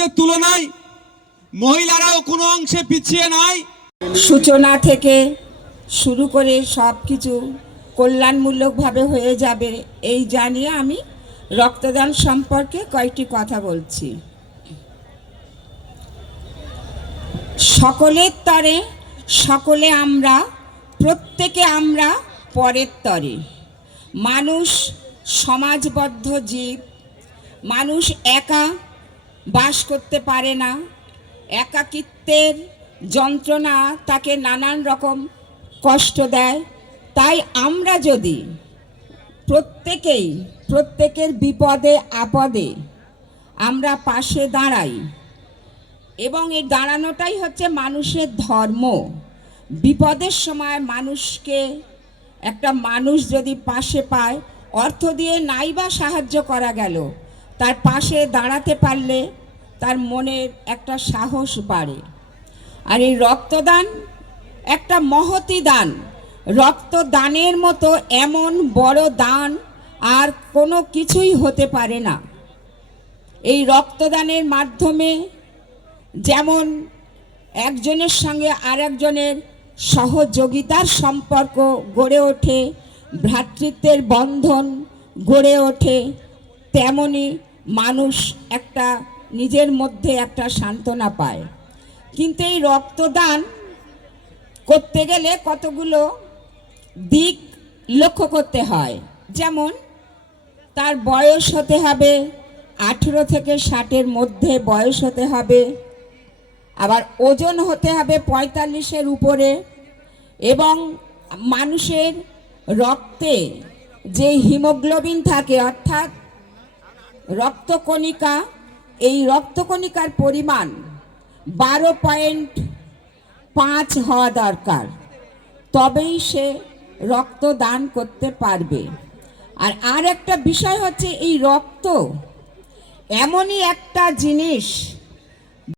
পুরুষদের তুলনায় মহিলারাও কোনো অংশে পিছিয়ে নাই। সূচনা থেকে শুরু করে সব কিছু কল্যাণমূলকভাবে হয়ে যাবে, এই জানিয়ে আমি রক্তদান সম্পর্কে কয়েকটি কথা বলছি। সকলের তরে সকলে আমরা, প্রত্যেকে আমরা পরের তরে। মানুষ সমাজবদ্ধ জীব, মানুষ একা বাস করতে পারে না। একাকিত্বের যন্ত্রণা তাকে নানান রকম কষ্ট দেয়। তাই আমরা যদি প্রত্যেকেই, প্রত্যেকের বিপদে, আপদে আমরা পাশে দাঁড়াই এবং এই দাঁড়ানোটাই হচ্ছে মানুষের ধর্ম। বিপদের সময় মানুষকে, একটা মানুষ যদি পাশে পায়, অর্থ দিয়ে নাই বা সাহায্য করা গেল, তার পাশে দাঁড়াতে পারলে তার মনের একটা সাহস বাড়ে। আর এই রক্তদান একটা মহতি দান। রক্তদানের মতো এমন বড় দান আর কোনো কিছুই হতে পারে না। এই রক্তদানের মাধ্যমে যেমন একজনের সঙ্গে আরেকজনের সহযোগিতার সম্পর্ক গড়ে ওঠে, ভ্রাতৃত্বের বন্ধন গড়ে ওঠে, তেমনি মানুষ একটা নিজের মধ্যে একটা সান্ত্বনা পায়। কিন্তু এই রক্তদান করতে গেলে কতগুলো দিক লক্ষ্য করতে হয়। যেমন, তার বয়স হতে হবে আঠেরো থেকে ষাটের মধ্যে বয়স হতে হবে। আবার ওজন হতে হবে পঁয়তাল্লিশের উপরে। এবং মানুষের রক্তে যে হিমোগ্লোবিন থাকে, অর্থাৎ রক্তকণিকা এই রক্তকণিকার পরিমাণ বারো পয়েন্ট পাঁচ হওয়া দরকার। তবেই সে রক্ত দান করতে পারবে। আর আর একটা বিষয় হচ্ছে এই রক্ত এমনই একটা জিনিস